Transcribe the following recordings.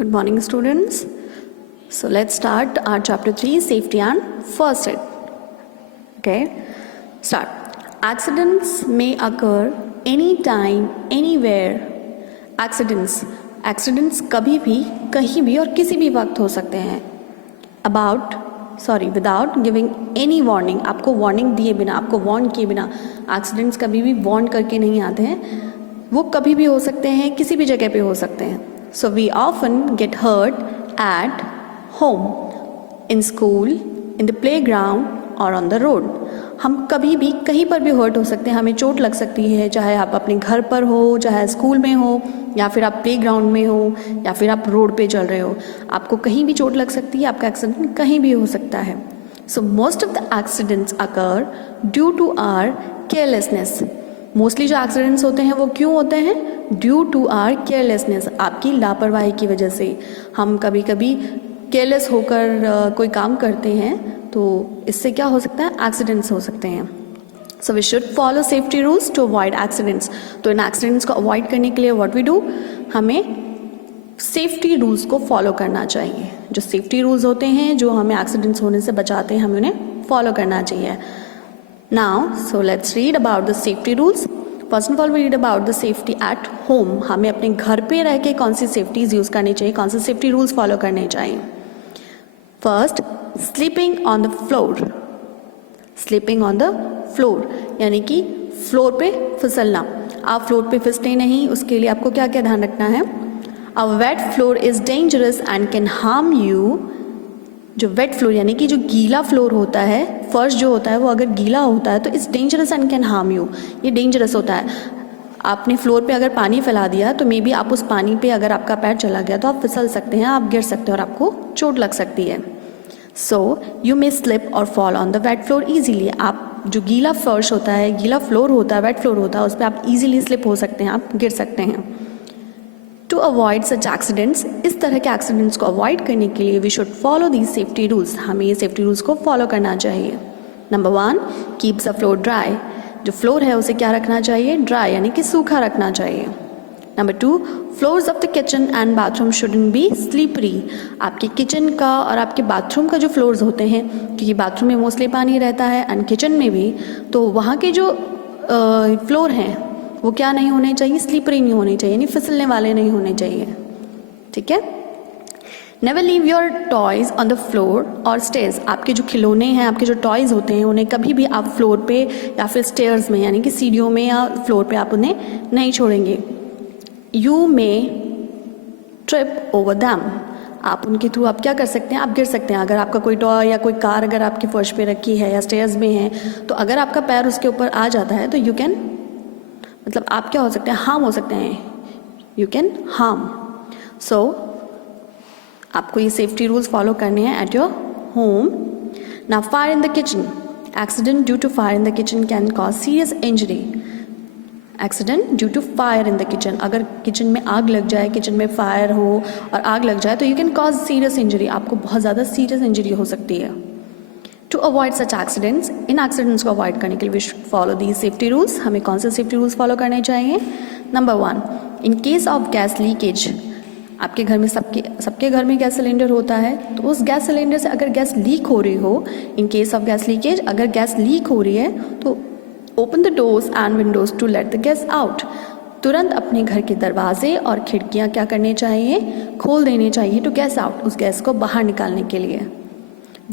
Good morning, students. So let's start our chapter 3, safety and first aid. Okay, start. Accidents may occur anytime, anywhere. Accidents कभी भी, कहीं भी और किसी भी वक्त हो सकते हैं. Without giving any warning. आपको warning दिए बिना, आपको warn किए बिना. Accidents कभी भी warn करके नहीं आते हैं. वो कभी भी हो सकते हैं, किसी भी जगह पे हो सकते हैं. So we often get hurt at home, in school, in the playground or on the road. हम कभी भी कहीं पर भी हर्ट हो सकते हैं, हमें चोट लग सकती है, चाहे आप अपने घर पर हो, चाहे स्कूल में हो, या फिर आप प्लेग्राउंड में हो, या फिर आप रोड पे चल रहे हो. आपको कहीं भी चोट लग सकती है, आपका एक्सीडेंट कहीं भी हो सकता है. So most of the accidents occur due to our carelessness. Mostly जो एक्सीडेंट्स होते हैं वो क्यों होते हैं? ड्यू टू आर केयरलेसनेस, आपकी लापरवाही की वजह से. हम कभी कभी केयरलेस होकर कोई काम करते हैं, तो इससे क्या हो सकता है? एक्सीडेंट्स हो सकते हैं. So we should follow safety rules to avoid accidents. तो इन एक्सीडेंट्स को अवॉइड करने के लिए व्हाट वी डू, हमें सेफ्टी रूल्स को फॉलो करना चाहिए. जो सेफ्टी रूल्स होते हैं जो हमें एक्सीडेंट्स होने से बचाते हैं, हमें उन्हें फॉलो करना चाहिए. Now, so let's read about the safety rules. First of all, we read about the safety at home. हमें अपने घर पे रह के कौन सी सेफ्टीज यूज़ करनी चाहिए, कौन से सेफ्टी रूल्स फॉलो करने चाहिए. First, sleeping on the floor. Sleeping on the floor यानी कि फ्लोर पे फिसलना. आप फ्लोर पे फिसले नहीं, उसके लिए आपको क्या क्या ध्यान रखना है. A wet floor is dangerous and can harm you. जो वेट फ्लोर यानी कि जो गीला फ्लोर होता है, फर्श जो होता है वो अगर गीला होता है तो it's dangerous and can harm you. ये डेंजरस होता है. आपने फ्लोर पे अगर पानी फैला दिया तो मे बी आप उस पानी पे अगर आपका पैर चला गया तो आप फिसल सकते हैं, आप गिर सकते हैं और आपको चोट लग सकती है. सो यू मे स्लिप और fall on the wait floor easily. आप जो गीला फर्श होता है, गीला फ्लोर होता है, वेट फ्लोर होता है, उस पर आप ईजिली स्लिप हो सकते हैं, आप गिर सकते हैं. टू अवॉइड सच एक्सीडेंट्स, इस तरह के एक्सीडेंट्स को अवॉइड करने के लिए we should follow these safety rules. हमें ये सेफ्टी रूल्स को फॉलो करना चाहिए. Number 1, keeps the floor dry. जो फ्लोर है उसे क्या रखना चाहिए? ड्राई यानी कि सूखा रखना चाहिए. Number 2, floors of the kitchen and bathroom shouldn't be slippery. आपके किचन का और आपके बाथरूम का जो फ्लोर्स होते हैं, क्योंकि बाथरूम में मोस्टली पानी रहता है एंड किचन में भी, तो वहाँ के जो फ्लोर हैं वो क्या नहीं होने चाहिए? स्लिपरी नहीं होने चाहिए, यानी फिसलने वाले नहीं होने चाहिए. ठीक है. Never leave your toys on the floor और स्टेयर्स. आपके जो खिलौने हैं, आपके जो टॉयज होते हैं, उन्हें कभी भी आप फ्लोर पे या फिर स्टेयर्स में यानी कि सीढ़ियों में या फ्लोर पे आप उन्हें नहीं छोड़ेंगे. You may trip over them. आप उनके थ्रू आप क्या कर सकते हैं? आप गिर सकते हैं. अगर आपका कोई टॉय या कोई कार अगर आपके फर्श पे रखी है या स्टेयर्स में है, तो अगर आपका पैर उसके ऊपर आ जाता है तो यू कैन, मतलब आप क्या हो सकते हैं? हार्म हो सकते हैं. You can harm. सो आपको ये सेफ्टी रूल्स फॉलो करने हैं at your home. Now fire in the kitchen. Accident due to fire in the kitchen can cause serious injury. Accident due to fire in the kitchen, अगर kitchen में आग लग जाए, kitchen में fire हो और आग लग जाए तो you can cause serious injury. आपको बहुत ज़्यादा सीरियस इंजरी हो सकती है. टू अवॉइड सच एक्सीडेंट्स, इन एक्सीडेंट्स को अवॉइड करने के लिए we should follow the safety rules. हमें कौन से सेफ्टी रूल्स फॉलो करने चाहिए? Number 1, in case of gas leakage. आपके घर में सबके घर में गैस सिलेंडर होता है, तो उस गैस सिलेंडर से अगर गैस लीक हो रही हो, in case of gas leakage, अगर गैस लीक हो रही है तो open the doors and windows to let the gas out. तुरंत अपने घर के दरवाजे और खिड़कियाँ क्या करने चाहिए? खोल देने चाहिए टू गैस आउट, उस गैस को बाहर निकालने के लिए.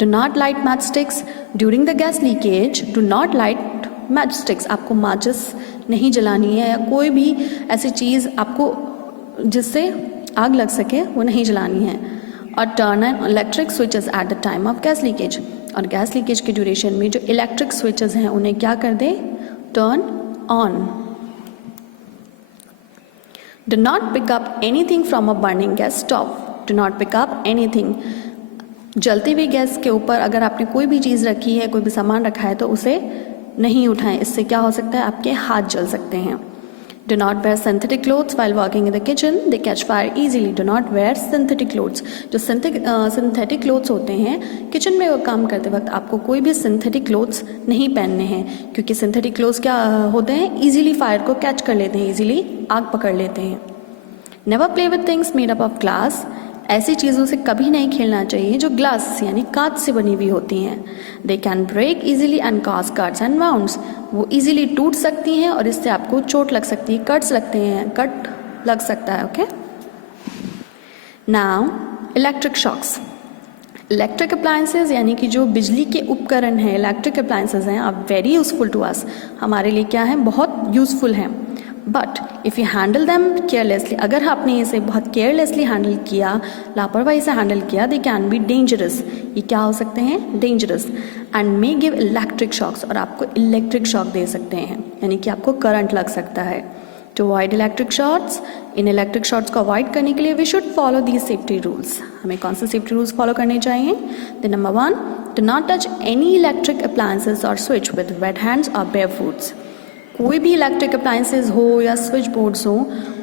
Do not light matchsticks during the gas leakage. Do not light matchsticks. आपको माचिस नहीं जलानी है, या कोई भी ऐसी चीज़ आपको जिससे आग लग सके वो नहीं जलानी है. और turn an electric switches at the time of gas leakage. और गैस लीकेज के ड्यूरेशन में जो इलेक्ट्रिक स्विचेस हैं उन्हें क्या कर दें? Turn on. Do not pick up anything from a burning gas stove. Do not pick up anything. जलती हुई गैस के ऊपर अगर आपने कोई भी चीज़ रखी है, कोई भी सामान रखा है, तो उसे नहीं उठाएं. इससे क्या हो सकता है? आपके हाथ जल सकते हैं. Do not wear synthetic clothes while working in the kitchen, they catch fire easily. Do not wear synthetic clothes. जो सिंथेटिक क्लोथ्स होते हैं, किचन में काम करते वक्त आपको कोई भी सिंथेटिक क्लोथ्स नहीं पहनने हैं, क्योंकि सिंथेटिक क्लोथ्स क्या होते हैं? ईजिली फायर को कैच कर लेते हैं, ईजिली आग पकड़ लेते हैं. Never play with things made up of glass ऐसी चीज़ों से कभी नहीं खेलना चाहिए जो ग्लास यानी कांच से बनी हुई होती हैं। They can break easily and cause cuts and wounds, वो इजीली टूट सकती हैं और इससे आपको चोट लग सकती है, कट्स लगते हैं, कट लग सकता है। Okay, now electric shocks. Electric appliances यानी कि जो बिजली के उपकरण हैं, इलेक्ट्रिक अप्लायंसेज हैं, are very useful to us, हमारे लिए क्या है, बहुत यूजफुल हैं। But if you handle them carelessly, अगर आपने इसे बहुत केयरलेसली हैंडल किया, लापरवाही से हैंडल किया, दे कैन बी डेंजरस, ये क्या हो सकते हैं, dangerous, and may give electric shocks, और आपको इलेक्ट्रिक शॉक दे सकते हैं, यानी कि आपको करंट लग सकता है। टू अवॉइड इलेक्ट्रिक शॉर्ट्स, इन इलेक्ट्रिक शॉर्ट्स को अवॉइड करने के लिए we should follow these safety rules. हमें कौन से सेफ्टी रूल्स फॉलो करने चाहिए? The number 1, do not touch any electric appliances और स्विच विद वेट हैंड्स और बेयर फूट्स। कोई भी इलेक्ट्रिक अप्लायंसेज हो या स्विच बोर्ड्स हो,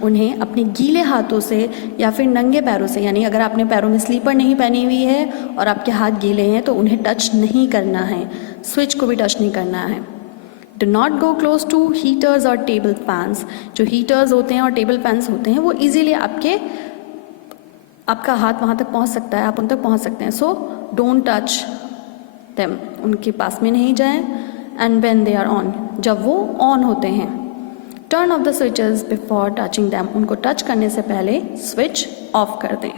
उन्हें अपने गीले हाथों से या फिर नंगे पैरों से, यानी अगर आपने पैरों में स्लीपर नहीं पहनी हुई है और आपके हाथ गीले हैं तो उन्हें टच नहीं करना है, स्विच को भी टच नहीं करना है। Do not go close to heaters और टेबल फैंस। जो हीटर्स होते हैं और टेबल फैंस होते हैं वो इजीली आपका हाथ वहाँ तक पहुँच सकता है, आप उन तक पहुँच सकते हैं। सो डोंट टच देम, उनके पास में नहीं जाएं। And when they are on, जब वो ऑन होते हैं, turn off the switches before touching them, उनको टच करने से पहले स्विच ऑफ कर दें।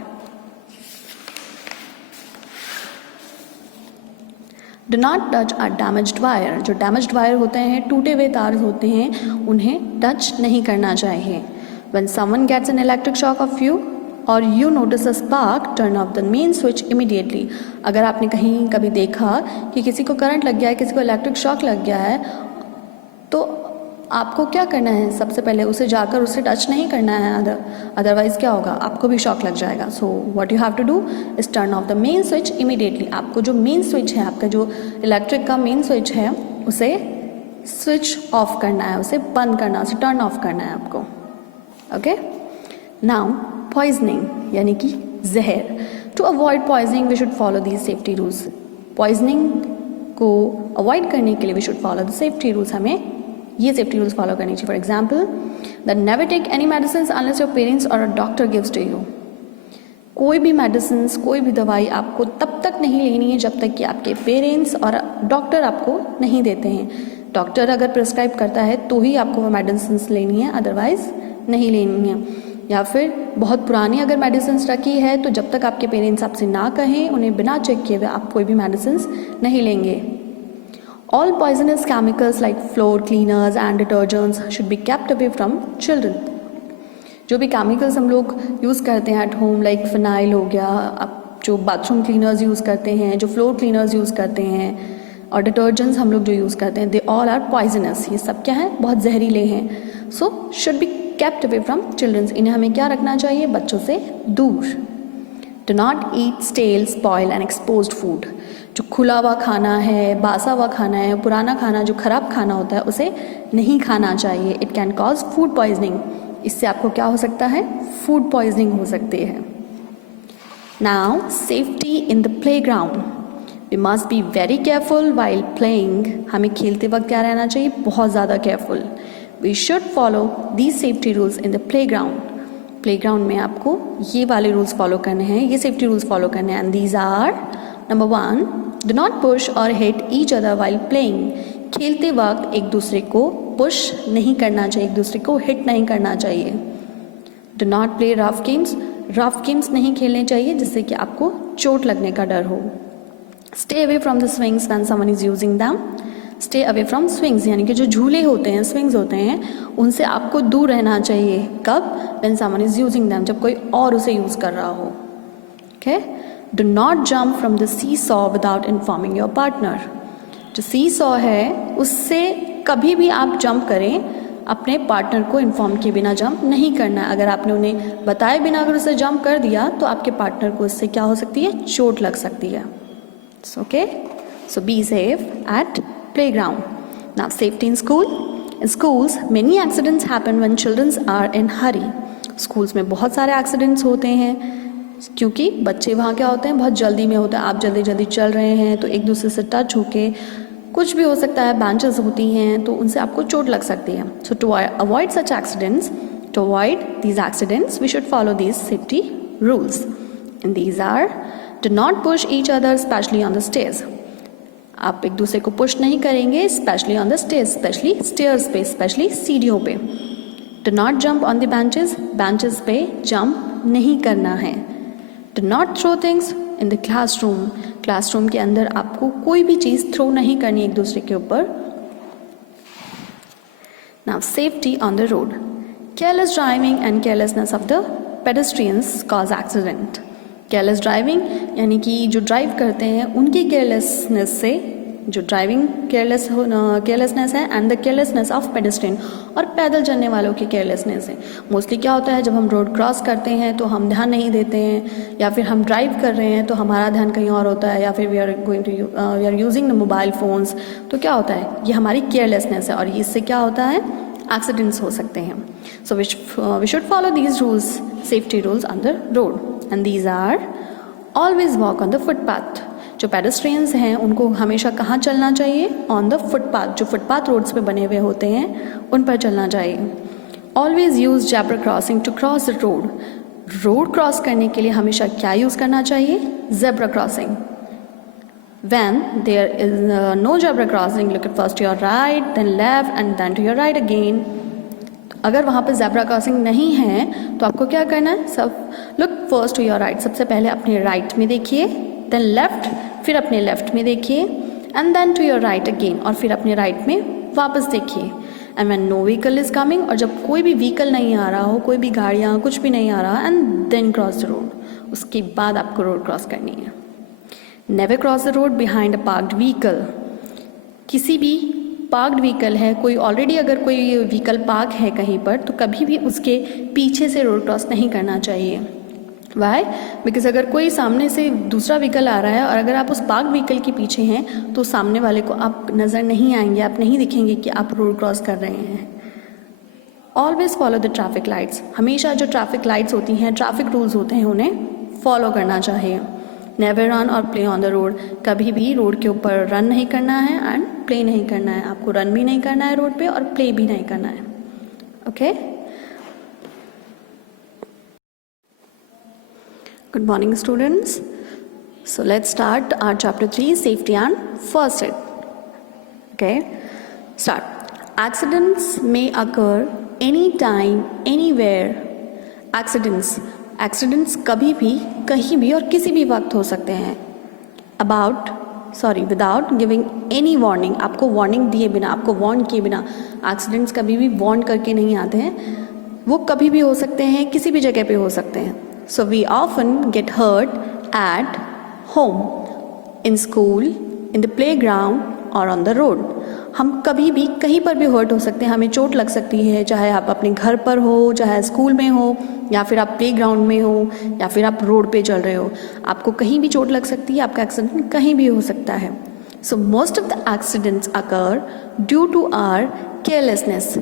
Do not touch a damaged wire. जो डैमेज्ड वायर होते हैं, टूटे हुए तार होते हैं, उन्हें टच नहीं करना चाहिए। When someone gets an electric shock of you और you notice a spark, turn off the main switch immediately. अगर आपने कहीं कभी देखा कि किसी को करंट लग गया है, किसी को इलेक्ट्रिक शॉक लग गया है, तो आपको क्या करना है, सबसे पहले उसे जाकर उसे टच नहीं करना है, अदरवाइज़ क्या होगा, आपको भी शॉक लग जाएगा। So what you have to do is turn off the main switch immediately. आपको जो मेन स्विच है, आपका जो इलेक्ट्रिक का मेन स्विच है, उसे स्विच ऑफ करना है, उसे बंद करना, उसे टर्न ऑफ करना है आपको। ओके, नाउ पॉइजनिंग यानी कि जहर। To avoid poisoning we should follow these safety rules. Poisoning को अवॉइड करने के लिए we should follow the safety rules, हमें ये सेफ्टी रूल्स फॉलो करनी चाहिए। For example, that never take any medicine unless your parents और a doctor gives to you. कोई भी मेडिसिन, कोई भी दवाई आपको तब तक नहीं लेनी है जब तक कि आपके पेरेंट्स और डॉक्टर आपको नहीं देते हैं। डॉक्टर अगर प्रिस्क्राइब करता है तो ही आपको वो मेडिसिन लेनी है, अदरवाइज नहीं लेनी है। या फिर बहुत पुरानी अगर मेडिसिन रखी है तो जब तक आपके पेरेंट्स आपसे ना कहें, उन्हें बिना चेक किए हुए आप कोई भी मेडिसिन नहीं लेंगे। All poisonous chemicals like floor cleaners and detergents should be kept away from children. जो भी केमिकल्स हम लोग यूज़ करते हैं एट होम, लाइक फिनाइल हो गया, अब जो बाथरूम क्लीनर्स यूज़ करते हैं, जो फ्लोर क्लीनर्स यूज़ करते हैं, और डिटर्जेंट्स हम लोग जो यूज़ करते हैं, दे ऑल आर पॉइजनस। ये सब क्या है, बहुत जहरीले हैं। So should be kept away from childrens. इन्हें हमें क्या रखना चाहिए, बच्चों से दूर। Do not eat stale, spoil and exposed food. जो खुला हुआ खाना है, बासा हुआ खाना है, पुराना खाना, जो खराब खाना होता है, उसे नहीं खाना चाहिए। It can cause food poisoning. इससे आपको क्या हो सकता है, फूड पॉइजनिंग हो सकती है। Now safety in the playground. We must be very careful while playing. हमें खेलते वक्त क्या रहना चाहिए, बहुत ज़्यादा careful. We should follow these safety rules in the playground. Playground में आपको ये वाले रूल्स फॉलो करने हैं, ये सेफ्टी रूल्स फॉलो करने हैं। And these are, number 1, do not push और hit each other while playing. खेलते वक्त एक दूसरे को पुश नहीं करना चाहिए, एक दूसरे को हिट नहीं करना चाहिए। Do not play rough games. Rough games नहीं खेलने चाहिए जिससे कि आपको चोट लगने का डर हो। Stay away from the swings when someone is using them. Stay away from swings यानी कि जो झूले होते हैं, स्विंग्स होते हैं, उनसे आपको दूर रहना चाहिए। कब, when someone is using them, जब कोई और उसे यूज़ कर रहा हो। Okay, do not jump from the seesaw without informing your partner. जो सी सॉ है उससे कभी भी आप जंप करें, अपने पार्टनर को इन्फॉर्म किए बिना जंप नहीं करना है। अगर आपने उन्हें बताए बिना अगर उसे जंप कर दिया तो आपके पार्टनर को इससे क्या हो सकती है, चोट लग सकती है। Okay, so be safe at playground. Now safety in school. In schools many accidents happen when children are in hurry. Schools में बहुत सारे accidents होते हैं क्योंकि बच्चे वहाँ क्या होते हैं, बहुत जल्दी में होते हैं। आप जल्दी जल्दी चल रहे हैं तो एक दूसरे से टच होके कुछ भी हो सकता है, बेंचेस होती हैं तो उनसे आपको चोट लग सकती है। So to avoid such accidents, to avoid these accidents, we should follow these safety rules. And these are do not push each other specially on the stairs. आप एक दूसरे को पुश नहीं करेंगे specially on the stairs, specially stairs पे, specially सीढ़ियों पे। Do not jump on the benches, benches पे जंप नहीं करना है। Do not throw things in the classroom, classroom के अंदर आपको कोई भी चीज़ थ्रो नहीं करनी एक दूसरे के ऊपर। Now safety on the road, careless driving and carelessness of the pedestrians cause accident. Careless driving यानी कि जो ड्राइव करते हैं उनकी केयरलेसनेस से, जो ड्राइविंग केयरलेसनेस है, and the carelessness of pedestrian, और पैदल चलने वालों की केयरलेसनेस है। मोस्टली क्या होता है, जब हम रोड क्रॉस करते हैं तो हम ध्यान नहीं देते हैं, या फिर हम ड्राइव कर रहे हैं तो हमारा ध्यान कहीं और होता है, या फिर we are using the mobile phones, तो क्या होता है, ये हमारी केयरलेसनेस है और इससे क्या होता है, एक्सीडेंट्स हो सकते हैं। So we should follow these rules, safety rules on the road, and these are always walk on the footpath. जो पेडेस्ट्रियंस हैं उनको हमेशा कहाँ चलना चाहिए, ऑन द फुटपाथ, जो फुटपाथ रोड्स पे बने हुए होते हैं उन पर चलना चाहिए। Always use zebra crossing to cross the road, road cross करने के लिए हमेशा क्या यूज़ करना चाहिए, zebra crossing. When there is no zebra crossing, look at first to your right, then left, and then to your right again. अगर वहाँ पे जेब्रा क्रॉसिंग नहीं है तो आपको क्या करना है, सब look first to your right, सबसे पहले अपने राइट में देखिए, देन लेफ्ट, फिर अपने लेफ्ट में देखिए, and then to your right again, और फिर अपने राइट में वापस देखिए। And when no vehicle is coming, और जब कोई भी व्हीकल नहीं आ रहा हो, कोई भी गाड़ियाँ कुछ भी नहीं आ रहा, and then cross the road, उसके बाद आपको रोड क्रॉस करनी है। Never cross the road behind a parked vehicle, किसी भी पार्क्ड व्हीकल है, कोई ऑलरेडी अगर कोई व्हीकल पार्क है कहीं पर, तो कभी भी उसके पीछे से रोड क्रॉस नहीं करना चाहिए। वाई? बिकॉज अगर कोई सामने से दूसरा व्हीकल आ रहा है और अगर आप उस पार्क व्हीकल के पीछे हैं तो सामने वाले को आप नज़र नहीं आएंगे, आप नहीं दिखेंगे कि आप रोड क्रॉस कर रहे हैं। Always follow the traffic lights, हमेशा जो ट्रैफिक लाइट्स होती हैं, ट्रैफिक रूल्स होते हैं, उन्हें फॉलो करना चाहिए। नेवर रन और प्ले ऑन द रोड, कभी भी रोड के ऊपर रन नहीं करना है एंड प्ले नहीं करना है, आपको रन भी नहीं करना है रोड पे और प्ले भी नहीं करना है। Okay, good morning students. So let's start our chapter 3, safety and first aid. Okay, start. Accidents may occur any time anywhere. Accidents कभी भी, कहीं भी और किसी भी वक्त हो सकते हैं। विदाउट गिविंग एनी वार्निंग, आपको वार्निंग दिए बिना, आपको वार्न किए बिना एक्सीडेंट्स कभी भी वार्न करके नहीं आते हैं। वो कभी भी हो सकते हैं, किसी भी जगह पे हो सकते हैं। So we often get hurt at home, in school, in the playground और ऑन द रोड। हम कभी भी कहीं पर भी हर्ट हो सकते हैं, हमें चोट लग सकती है, चाहे आप अपने घर पर हो, चाहे स्कूल में हो, या फिर आप प्ले ग्राउंड में हो, या फिर आप रोड पे चल रहे हो, आपको कहीं भी चोट लग सकती है, आपका एक्सीडेंट कहीं भी हो सकता है। So most of the accidents occur due to our carelessness.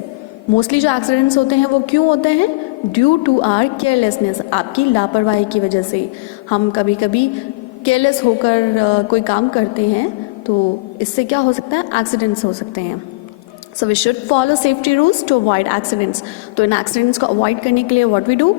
Mostly जो एक्सीडेंट्स होते हैं वो क्यों होते हैं, ड्यू टू आवर केयरलेसनेस, आपकी लापरवाही की वजह से। हम कभी कभी केयरलेस होकर कोई काम करते हैं तो इससे क्या हो सकता है, एक्सीडेंट्स हो सकते हैं। So we should follow safety rules to avoid accidents. तो इन एक्सीडेंट्स को अवॉइड करने के लिए व्हाट वी डू,